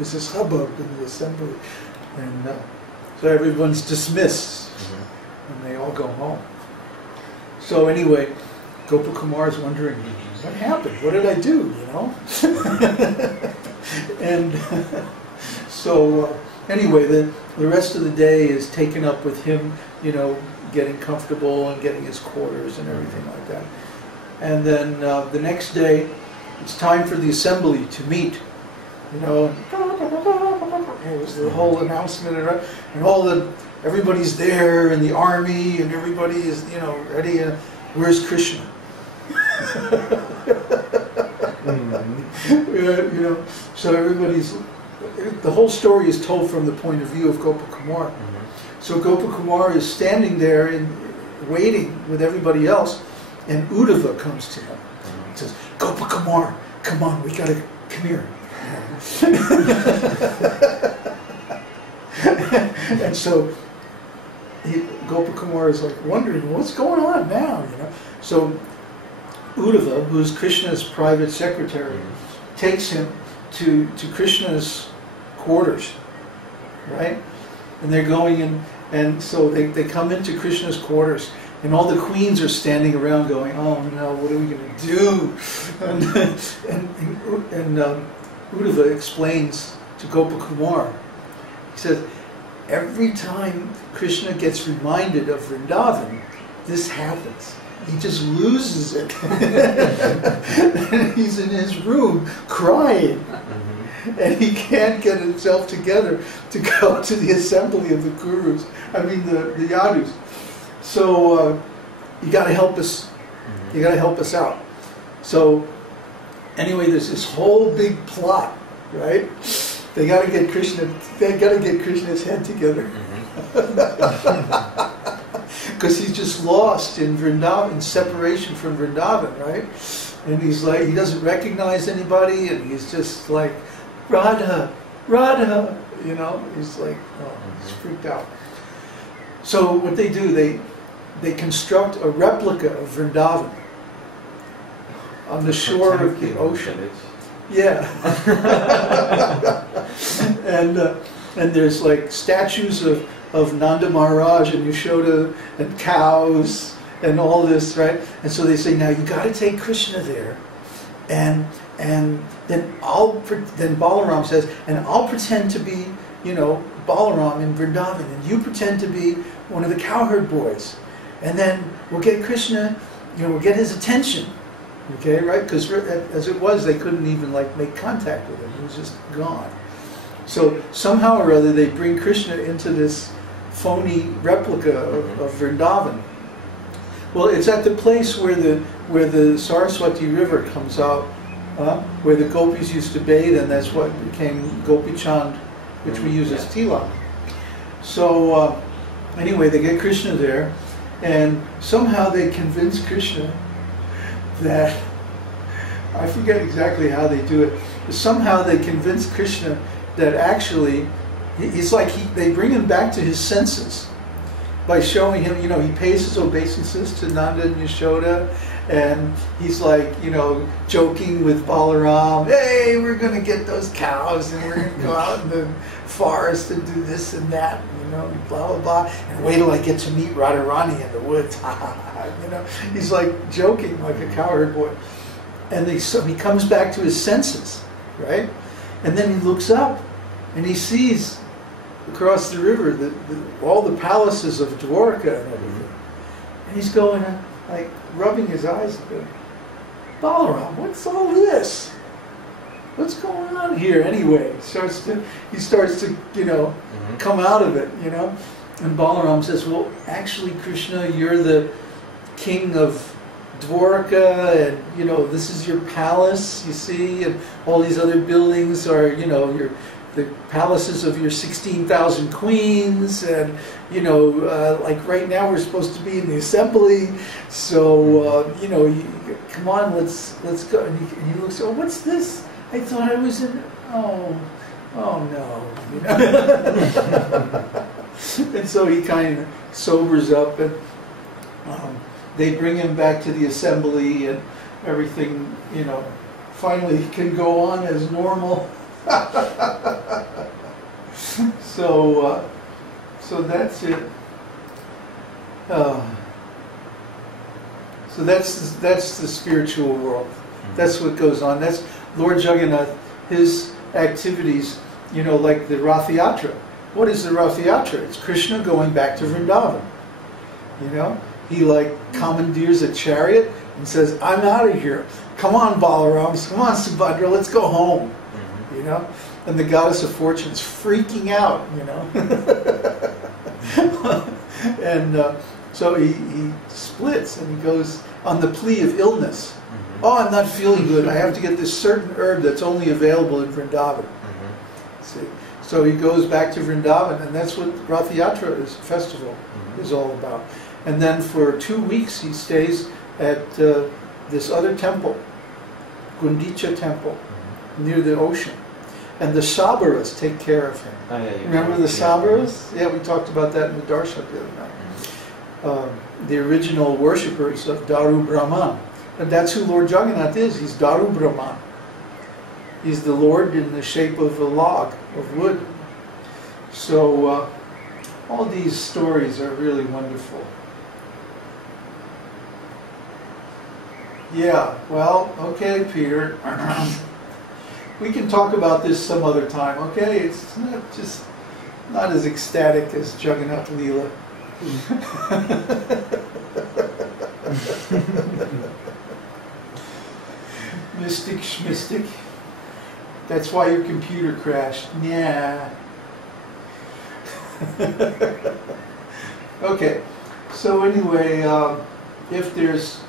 there's this hubbub in the assembly. And so everyone's dismissed, and they all go home. So anyway, Gopakumar is wondering, what happened? What did I do, you know? And so anyway, the rest of the day is taken up with him, you know, getting comfortable and getting his quarters and everything like that. And then the next day, it's time for the assembly to meet, you know. It was the whole announcement, and everybody's there, and the army, and everybody is, you know, ready. Where's Krishna? You know, so the whole story is told from the point of view of Gopakumar. So Gopakumar is standing there and waiting with everybody else, and Uddhava comes to him. He says, Gopakumar, come on, we gotta, come here. And so Gopakumar is like wondering, what's going on now, you know? So Uddhava, who's Krishna's private secretary, takes him to Krishna's quarters, right? And they're going in, and so they come into Krishna's quarters, and all the queens are standing around going, oh no, what are we going to do? And Uddhava explains to Gopakumar, he says, every time Krishna gets reminded of Vrindavan, this happens. He just loses it. And he's in his room crying. And he can't get himself together to go to the assembly of the Kurus, the Yadus. So you got to help us. You got to help us out. So anyway, there's this whole big plot, right? They got to get Krishna. They got to get Krishna's head together, because he's just lost in Vrindavan, separation from Vrindavan, right? And he's like, he doesn't recognize anybody, and he's just like, Radha, Radha, you know. He's like, oh, he's freaked out. So what they do, they construct a replica of Vrindavan on the shore of the ocean. Yeah. And there's like statues of Nanda Maharaj and Yashoda and cows and all this, right? And so they say, now you got to take Krishna there, and then Balaram says, and I'll pretend to be, you know, Balaram in Vrindavan, and you pretend to be one of the cowherd boys, and then we'll get Krishna, you know, we'll get his attention. Okay, right? Because as it was, they couldn't even like make contact with him. He was just gone. So somehow or other, they bring Krishna into this phony replica of Vrindavan. Well, it's at the place where the Saraswati River comes out, where the gopis used to bathe, and that's what became Gopi Chand, which we use as tilak. So anyway, they get Krishna there, and somehow they convince Krishna that, I forget exactly how they do it, but somehow they convince Krishna that actually, it's like they bring him back to his senses by showing him, you know, he pays his obeisances to Nanda and Yashoda, and he's like, you know, joking with Balaram, hey, we're going to get those cows, and we're going to go out in the forest and do this and that, you know, blah, blah, blah, and wait till I get to meet Radharani in the woods, you know. He's like joking like a cowherd boy. And so he comes back to his senses, right? And then he looks up, and he sees across the river all the palaces of Dwarka and everything. And he's going, like, rubbing his eyes and going, Balaram, what's all this? What's going on here anyway? He starts to, you know, come out of it, you know. And Balaram says, well, actually, Krishna, you're the king of Dwarka, and, you know, this is your palace, you see, and all these other buildings are, you know, the palaces of your 16,000 queens, and, you know, like right now we're supposed to be in the assembly, so, you know, come on, let's go. And he looks, oh, what's this? I thought I was in, oh no, you know. And so he kind of sobers up, and they bring him back to the assembly, and everything, you know, finally can go on as normal. So that's it. So that's the spiritual world. That's what goes on. That's Lord Jagannath, his activities, you know, like the Rath Yatra. What is the Rath Yatra? It's Krishna going back to Vrindavan. You know? He like commandeers a chariot and says, I'm out of here. Come on, Balaram. Come on, Subhadra. Let's go home. You know? And the goddess of fortune's freaking out, you know? And so he splits and he goes on the plea of illness. Oh, I'm not feeling good. I have to get this certain herb that's only available in Vrindavan. See? So he goes back to Vrindavan, and that's what Rath Yatra is, festival, is all about. And then for 2 weeks he stays at this other temple, Gundicha temple, near the ocean. And the Sabaras take care of him. Oh, yeah, remember the Sabaras? Yeah, we talked about that in the Darshan the other night. The original worshippers of Daru Brahman. And that's who Lord Jagannath is. He's Daru Brahman. He's the Lord in the shape of a log of wood. So all these stories are really wonderful. Yeah, well, okay, Peter. We can talk about this some other time, okay? It's not as ecstatic as Jagannath Leela. Mystic schmistic. That's why your computer crashed. Yeah. Okay. So anyway, if there's...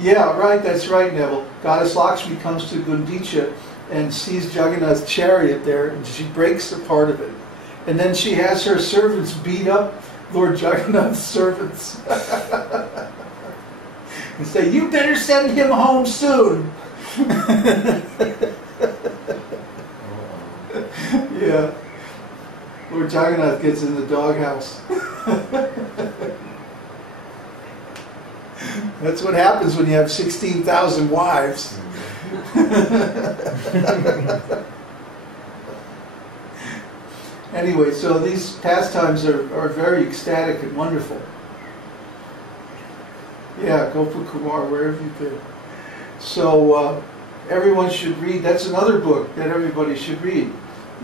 Yeah, right, that's right, Neville. Goddess Lakshmi comes to Gundicha and sees Jagannath's chariot there, and she breaks a part of it. And then she has her servants beat up Lord Jagannath's servants. And say, you better send him home soon. Yeah. Lord Jagannath gets in the doghouse. That's what happens when you have 16,000 wives. Anyway, so these pastimes are very ecstatic and wonderful. Yeah, Gopal Kumar, wherever you've been. So everyone should read, that's another book that everybody should read,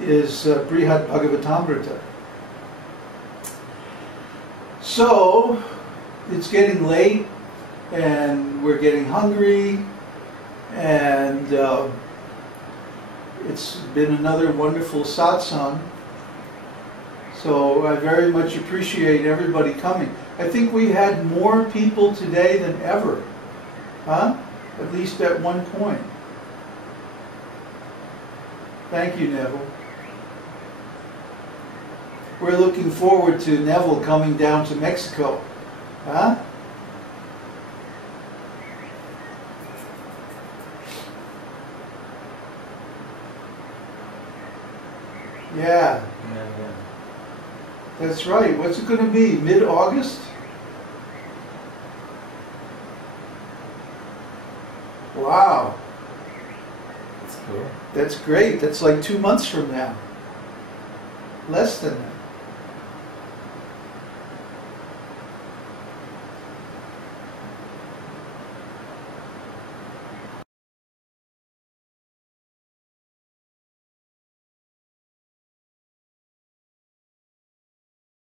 is Brihad Bhagavatamrita. So, it's getting late, and we're getting hungry, and it's been another wonderful satsang. So I very much appreciate everybody coming. I think we had more people today than ever, huh? At least at one point. Thank you, Neville. We're looking forward to Neville coming down to Mexico, huh? Yeah. That's right. What's it going to be? Mid-August? Wow. That's cool. That's great. That's like 2 months from now. Less than that.